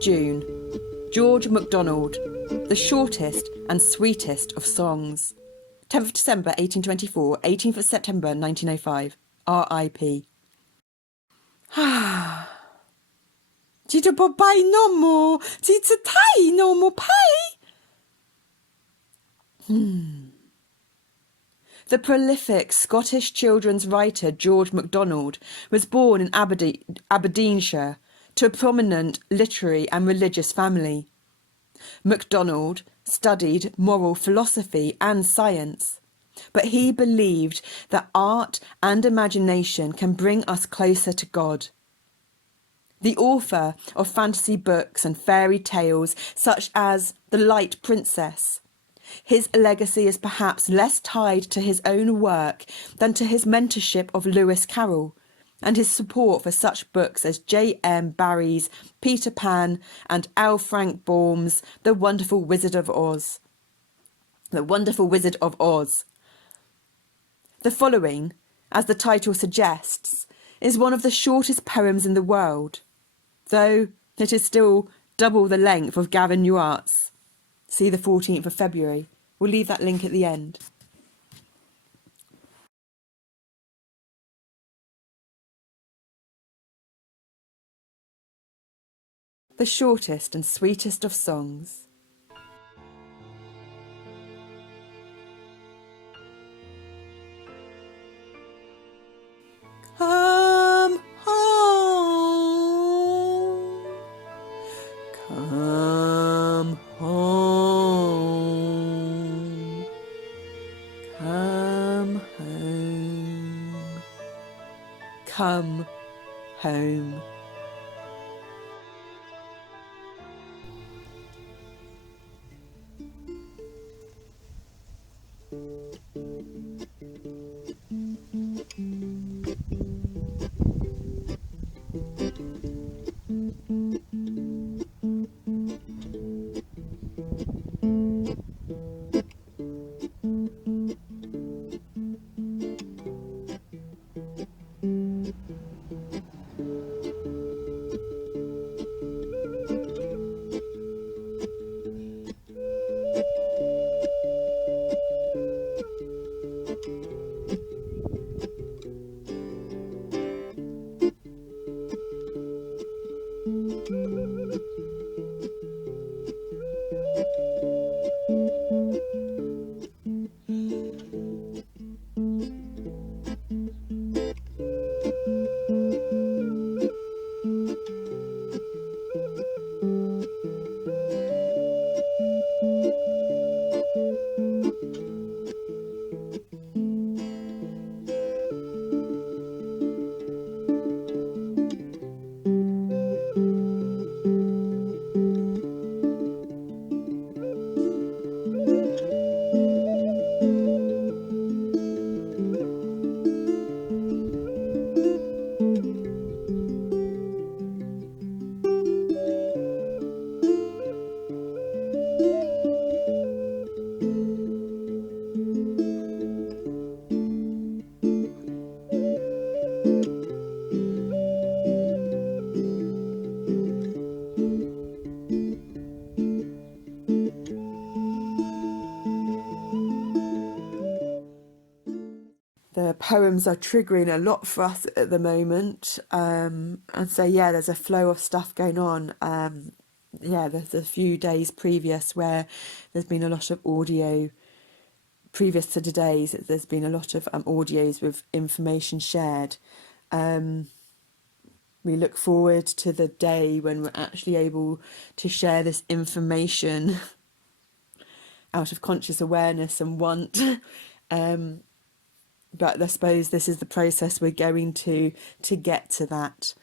June 25th, George MacDonald, the shortest and sweetest of songs. 10th December 1824, 18th of September 1905. R.I.P. Ti to bai no more, ti to tai no more pay. The prolific Scottish children's writer George MacDonald was born in Aberdeenshire to a prominent literary and religious family. MacDonald studied moral philosophy and science, but he believed that art and imagination can bring us closer to God. The author of fantasy books and fairy tales such as The Light Princess, his legacy is perhaps less tied to his own work than to his mentorship of Lewis Carroll and his support for such books as J.M. Barrie's Peter Pan and L. Frank Baum's The Wonderful Wizard of Oz. The Wonderful Wizard of Oz. The following, as the title suggests, is one of the shortest poems in the world, though it is still double the length of Gavin Newhart's. See the 14th of February. We'll leave that link at the end. The shortest and sweetest of songs. Come home, come home, come home, come home. The poems are triggering a lot for us at the moment, and so yeah, there's a flow of stuff going on. There's a few days previous where there's been a lot of audio. Previous to today's, there's been a lot of audios with information shared. We look forward to the day when we're actually able to share this information out of conscious awareness and want. But I suppose this is the process we're going to get to that.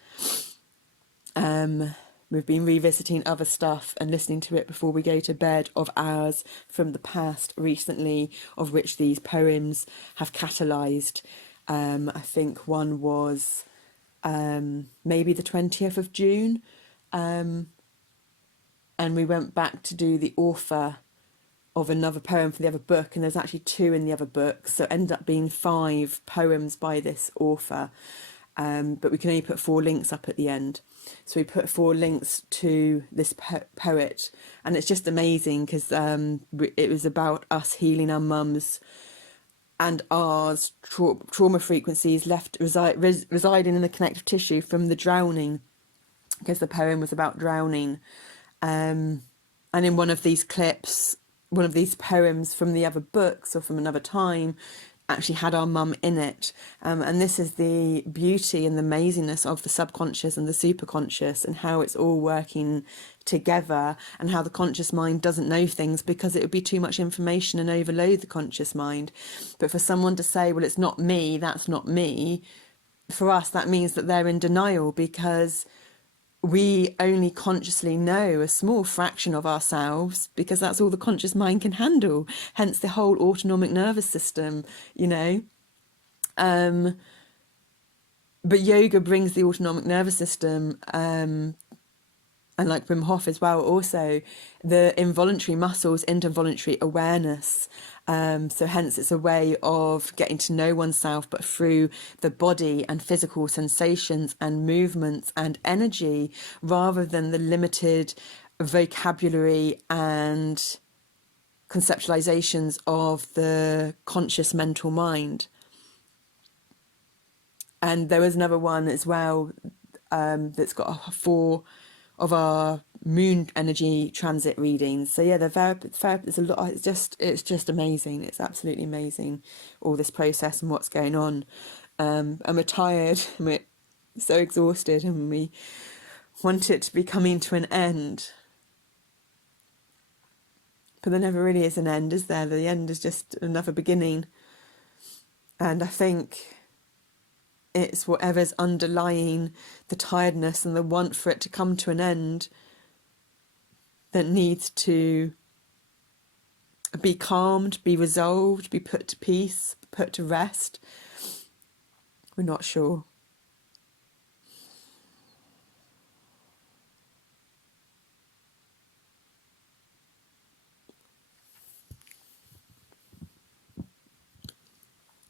We've been revisiting other stuff and listening to it before we go to bed of ours from the past recently, of which these poems have catalysed. I think one was maybe the 20th of June. And we went back to do the author of another poem for the other book, and there's actually 2 in the other book, so it ended up being 5 poems by this author, but we can only put 4 links up at the end. So we put 4 links to this poet, and it's just amazing because it was about us healing our mums and ours trauma frequencies residing in the connective tissue from the drowning, because the poem was about drowning. And in one of these clips, one of these poems from the other books or from another time actually had our mum in it. And this is the beauty and the amazingness of the subconscious and the superconscious, and how it's all working together, and how the conscious mind doesn't know things because it would be too much information and overload the conscious mind. But for someone to say, well, it's not me, that's not me, for us that means that they're in denial, because we only consciously know a small fraction of ourselves, because that's all the conscious mind can handle, hence the whole autonomic nervous system, you know. But yoga brings the autonomic nervous system, and like Wim Hof as well, also the involuntary muscles into voluntary awareness. So hence it's a way of getting to know oneself, but through the body and physical sensations and movements and energy, rather than the limited vocabulary and conceptualizations of the conscious mental mind. And there was another one as well, that's got 4 of our moon energy transit readings. So yeah, the therapy there's a lot. It's just amazing. It's absolutely amazing, all this process and what's going on. And we're tired, and we're so exhausted, and we want it to be coming to an end. But there never really is an end, is there? The end is just another beginning. And I think it's whatever's underlying the tiredness and the want for it to come to an end that needs to be calmed, be resolved, be put to peace, put to rest. We're not sure.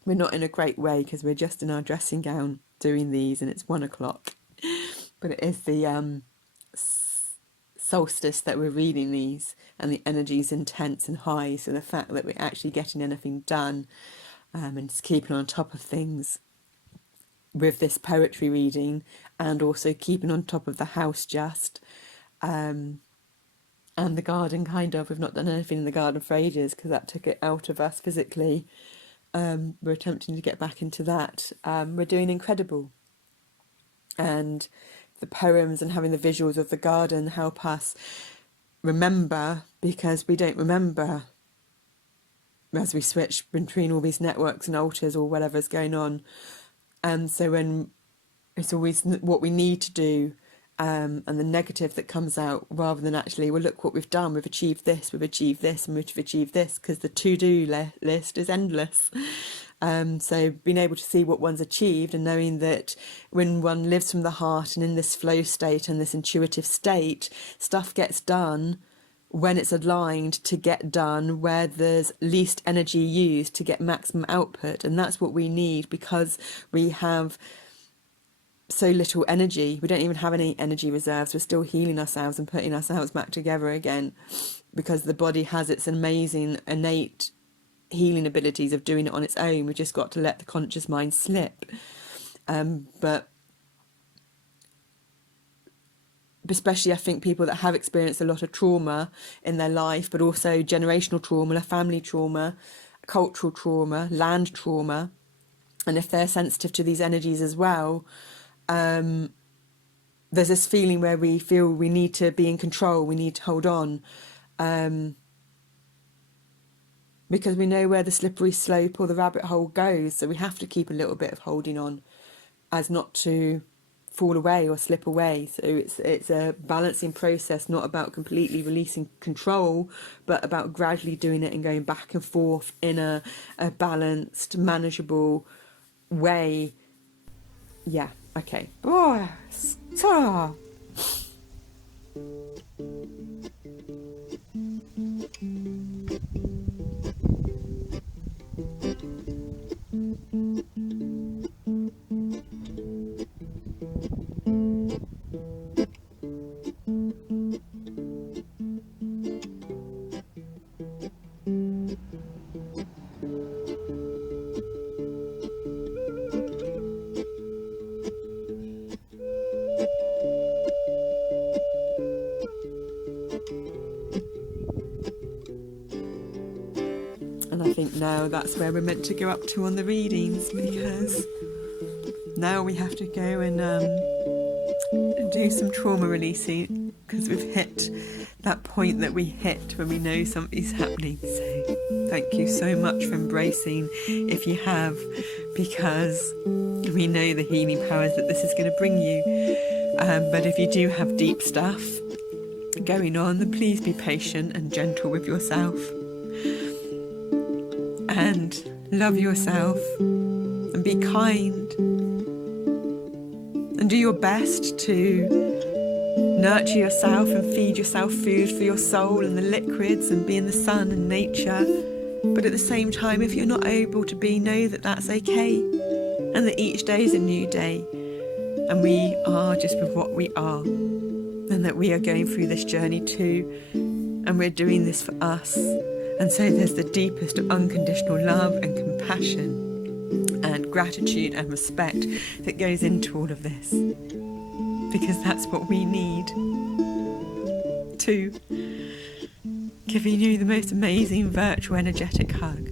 We're not in a great way because we're just in our dressing gown doing these, and it's 1 o'clock. But it is the solstice that we're reading these, and the energy is intense and high. So the fact that we're actually getting anything done, and just keeping on top of things with this poetry reading, and also keeping on top of the house just, and the garden kind of. We've not done anything in the garden for ages because that took it out of us physically. We're attempting to get back into that. We're doing incredible. And the poems and having the visuals of the garden help us remember, because we don't remember as we switch between all these networks and altars or whatever's going on. And so when it's always what we need to do, and the negative that comes out, rather than actually, well, look what we've done, we've achieved this, and we've achieved this, because the to-do list is endless. So being able to see what one's achieved, and knowing that when one lives from the heart and in this flow state and this intuitive state, stuff gets done when it's aligned to get done, where there's least energy used to get maximum output. And that's what we need, because we have so little energy. We don't even have any energy reserves. We're still healing ourselves and putting ourselves back together again, because the body has its amazing innate healing abilities of doing it on its own. We've just got to let the conscious mind slip. But especially, I think people that have experienced a lot of trauma in their life, but also generational trauma, family trauma, cultural trauma, land trauma, and if they're sensitive to these energies as well, there's this feeling where we feel we need to be in control, we need to hold on, because we know where the slippery slope or the rabbit hole goes. So we have to keep a little bit of holding on, as not to fall away or slip away. So it's a balancing process, not about completely releasing control, but about gradually doing it and going back and forth in a balanced, manageable way. Yeah, okay. Oh, so. And I think now that's where we're meant to go up to on the readings, because now we have to go and do some trauma releasing, because we've hit that point that we hit when we know something's happening. So thank you so much for embracing, if you have, because we know the healing powers that this is going to bring you. But if you do have deep stuff going on, then please be patient and gentle with yourself. And love yourself and be kind and do your best to nurture yourself and feed yourself food for your soul and the liquids and be in the sun and nature. But at the same time, if you're not able to be, know that that's okay, and that each day is a new day, and we are just with what we are, and that we are going through this journey too, and we're doing this for us. And so there's the deepest of unconditional love and compassion and gratitude and respect that goes into all of this, because that's what we need. To giving you the most amazing virtual energetic hug.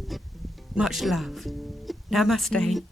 Much love. Namaste.